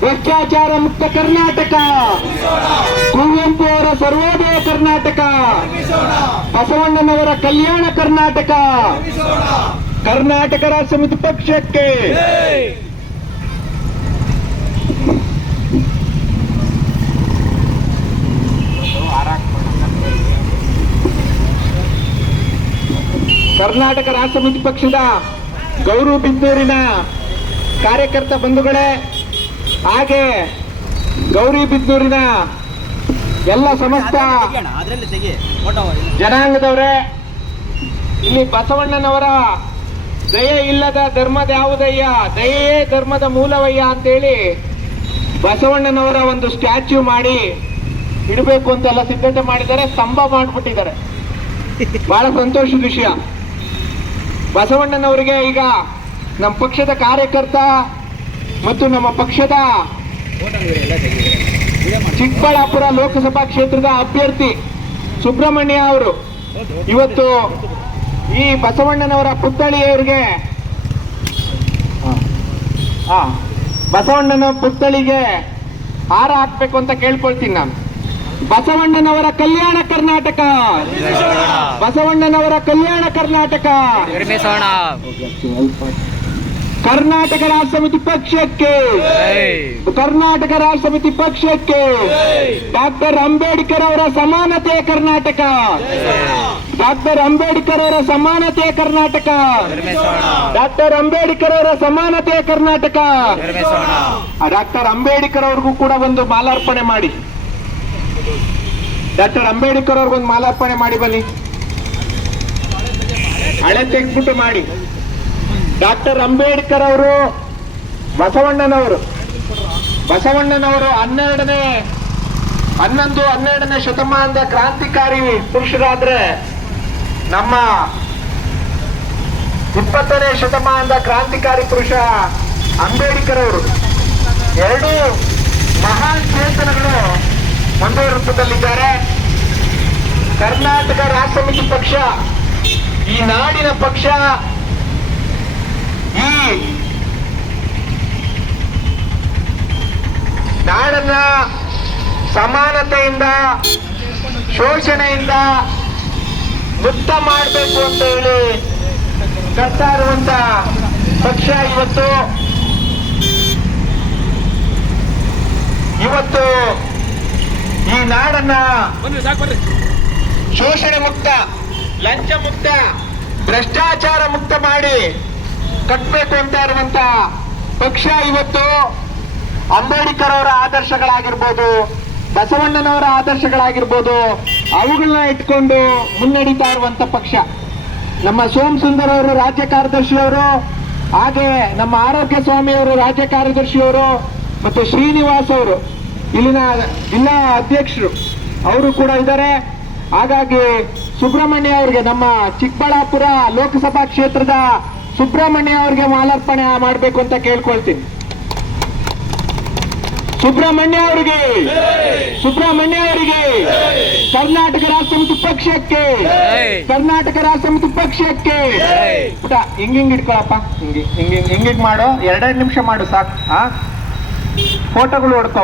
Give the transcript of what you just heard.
ಭ್ರಷ್ಟಾಚಾರ ಮುಕ್ತ ಕರ್ನಾಟಕ. ಕುವೆಂಪು ಅವರ ಸರ್ವೋದಯ ಕರ್ನಾಟಕ. ಬಸವಣ್ಣನವರ ಕಲ್ಯಾಣ ಕರ್ನಾಟಕ. ಕರ್ನಾಟಕ ರಾಜ್ಯ ಸಮಿತಿ ಪಕ್ಷಕ್ಕೆ. ಕರ್ನಾಟಕ ರಾಜ್ಯ ಸಮಿತಿ ಪಕ್ಷದ ಗೌರವ ಬಿದ್ದೂರಿನ ಕಾರ್ಯಕರ್ತ ಬಂಧುಗಳೇ, ಹಾಗೆ ಗೌರಿ ಬಿದ್ದೂರಿನ ಎಲ್ಲ ಸಮಸ್ತ ಜನಾಂಗದವರೇ, ಇಲ್ಲಿ ಬಸವಣ್ಣನವರ ದಯೆ ಇಲ್ಲದ ಧರ್ಮದ ಯಾವುದಯ್ಯ, ದಯೆಯೇ ಧರ್ಮದ ಮೂಲವಯ್ಯ ಅಂತೇಳಿ ಬಸವಣ್ಣನವರ ಒಂದು ಸ್ಟ್ಯಾಚ್ಯೂ ಮಾಡಿ ಇಡಬೇಕು ಅಂತೆಲ್ಲ ಸಿದ್ಧತೆ ಮಾಡಿದ್ದಾರೆ, ಸ್ತಂಭ ಮಾಡಿಬಿಟ್ಟಿದ್ದಾರೆ. ಬಹಳ ಸಂತೋಷದ ವಿಷಯ. ಬಸವಣ್ಣನವರಿಗೆ ಈಗ ನಮ್ಮ ಪಕ್ಷದ ಕಾರ್ಯಕರ್ತ ಮತ್ತು ನಮ್ಮ ಪಕ್ಷದ ಚಿಕ್ಕಬಳ್ಳಾಪುರ ಲೋಕಸಭಾ ಕ್ಷೇತ್ರದ ಅಭ್ಯರ್ಥಿ ಸುಬ್ರಹ್ಮಣ್ಯ ಅವರು. ಇವತ್ತು ಈ ಬಸವಣ್ಣನವರ ಪುತ್ಥಳಿಯವರಿಗೆ ಆ, ಬಸವಣ್ಣನ ಪುತ್ಥಳಿಗೆ ಹಾರ ಹಾಕ್ಬೇಕು ಅಂತ ಕೇಳ್ಕೊಳ್ತೀನಿ ನಾನು. ಬಸವಣ್ಣನವರ ಕಲ್ಯಾಣ ಕರ್ನಾಟಕ. ಬಸವಣ್ಣನವರ ಕಲ್ಯಾಣ ಕರ್ನಾಟಕ. ಕರ್ನಾಟಕ ರಾಜ್ಯ ಸಮಿತಿ ಪಕ್ಷಕ್ಕೆ. ಕರ್ನಾಟಕ ರಾಜ್ಯ ಸಮಿತಿ ಪಕ್ಷಕ್ಕೆ. ಡಾಕ್ಟರ್ ಅಂಬೇಡ್ಕರ್ ಅವರ ಸಮಾನತೆ ಕರ್ನಾಟಕ. ಡಾಕ್ಟರ್ ಅಂಬೇಡ್ಕರ್ ಅವರ ಸಮಾನತೆ ಕರ್ನಾಟಕ. ಡಾಕ್ಟರ್ ಅಂಬೇಡ್ಕರ್ ಅವರ ಸಮಾನತೆ ಕರ್ನಾಟಕ. ಡಾಕ್ಟರ್ ಅಂಬೇಡ್ಕರ್ ಅವ್ರಿಗೂ ಕೂಡ ಒಂದು ಮಾಲಾರ್ಪಣೆ ಮಾಡಿ. ಡಾಕ್ಟರ್ ಅಂಬೇಡ್ಕರ್ ಅವ್ರಿಗೊಂದು ಮಾಲಾರ್ಪಣೆ ಮಾಡಿ ಬನ್ನಿ. ಹಳೆ ತೆಗೆದ್ಬಿಟ್ಟು ಮಾಡಿ. ಡಾಕ್ಟರ್ ಅಂಬೇಡ್ಕರ್ ಅವರು, ಬಸವಣ್ಣನವರು. ಬಸವಣ್ಣನವರು ಹನ್ನೆರಡನೇ, ಹನ್ನೊಂದು, ಹನ್ನೆರಡನೇ ಶತಮಾನದ ಕ್ರಾಂತಿಕಾರಿ ಪುರುಷರಾದ್ರೆ ನಮ್ಮ ಇಪ್ಪತ್ತನೇ ಶತಮಾನದ ಕ್ರಾಂತಿಕಾರಿ ಪುರುಷ ಅಂಬೇಡ್ಕರ್ ಅವರು. ಎರಡು ಮಹಾನ್ ಚೇತನಗಳು ಒಂದೇ ರೂಪದಲ್ಲಿದ್ದಾರೆ. ಕರ್ನಾಟಕ ರಾಷ್ಟ್ರ ಸಮಿತಿ ಪಕ್ಷ, ಈ ನಾಡಿನ ಪಕ್ಷ ನಾಡನ್ನ ಸಮಾನತೆಯಿಂದ ಶೋಷಣೆಯಿಂದ ಮುಕ್ತ ಮಾಡಬೇಕು ಅಂತ ಹೇಳಿ ಕರ್ತಾ ಇರುವಂತ ಪಕ್ಷ ಇವತ್ತು ಇವತ್ತು ಈ ನಾಡನ್ನ ಶೋಷಣೆ ಮುಕ್ತ ಲಂಚ ಮುಕ್ತ ಭ್ರಷ್ಟಾಚಾರ ಮುಕ್ತ ಮಾಡಿ ಕಟ್ಟಬೇಕು ಅಂತ ಇರುವಂತ ಪಕ್ಷ ಇವತ್ತು ಅಂಬೇಡ್ಕರ್ ಅವರ ಆದರ್ಶಗಳಾಗಿರ್ಬೋದು, ಬಸವಣ್ಣನವರ ಆದರ್ಶಗಳಾಗಿರ್ಬೋದು, ಅವುಗಳನ್ನ ಇಟ್ಕೊಂಡು ಮುನ್ನಡೀತಾ ಇರುವಂತ ಪಕ್ಷ. ನಮ್ಮ ಸೋಮ್ ಸುಂದರ್ ಅವರು ರಾಜ್ಯ ಕಾರ್ಯದರ್ಶಿಯವರು ಹಾಗೆ ನಮ್ಮ ಆರೋಗ್ಯ ಸ್ವಾಮಿ ಅವರು ರಾಜ್ಯ ಕಾರ್ಯದರ್ಶಿಯವರು ಮತ್ತು ಶ್ರೀನಿವಾಸ್ ಅವರು, ಇಲ್ಲಿನ ಜಿಲ್ಲಾ ಅಧ್ಯಕ್ಷರು ಅವರು ಕೂಡ ಇದ್ದಾರೆ. ಹಾಗಾಗಿ ಸುಬ್ರಹ್ಮಣ್ಯ ಅವರಿಗೆ ನಮ್ಮ ಚಿಕ್ಕಬಳ್ಳಾಪುರ ಲೋಕಸಭಾ ಕ್ಷೇತ್ರದ ಸುಬ್ರಹ್ಮಣ್ಯ ಅವ್ರಿಗೆ ಮಾಲಾರ್ಪಣೆ ಮಾಡಬೇಕು ಅಂತ ಕೇಳ್ಕೊಳ್ತೀನಿ. ಸುಬ್ರಹ್ಮಣ್ಯ ಅವರಿಗೆ ಸುಬ್ರಹ್ಮಣ್ಯ ಅವರಿಗೆ, ಕರ್ನಾಟಕ ರಾಷ್ಟ್ರ ಮತ್ತು ಪಕ್ಷಕ್ಕೆ, ಕರ್ನಾಟಕ ರಾಷ್ಟ್ರ ಮತ್ತು ಪಕ್ಷಕ್ಕೆ. ಪುಟ, ಹಿಂಗ ಹಿಂಗ್ ಇಟ್ಕೊಳಪ್ಪ. ಹಿಂಗೆ ಹಿಂಗೆ ಹಿಂಗಿಂಗ್ ಮಾಡೋ. ಎರಡೆರಡು ನಿಮಿಷ ಮಾಡು ಸಾಕು. ಆ? ಫೋಟೋಗಳು ಹೊಡ್ಕೊ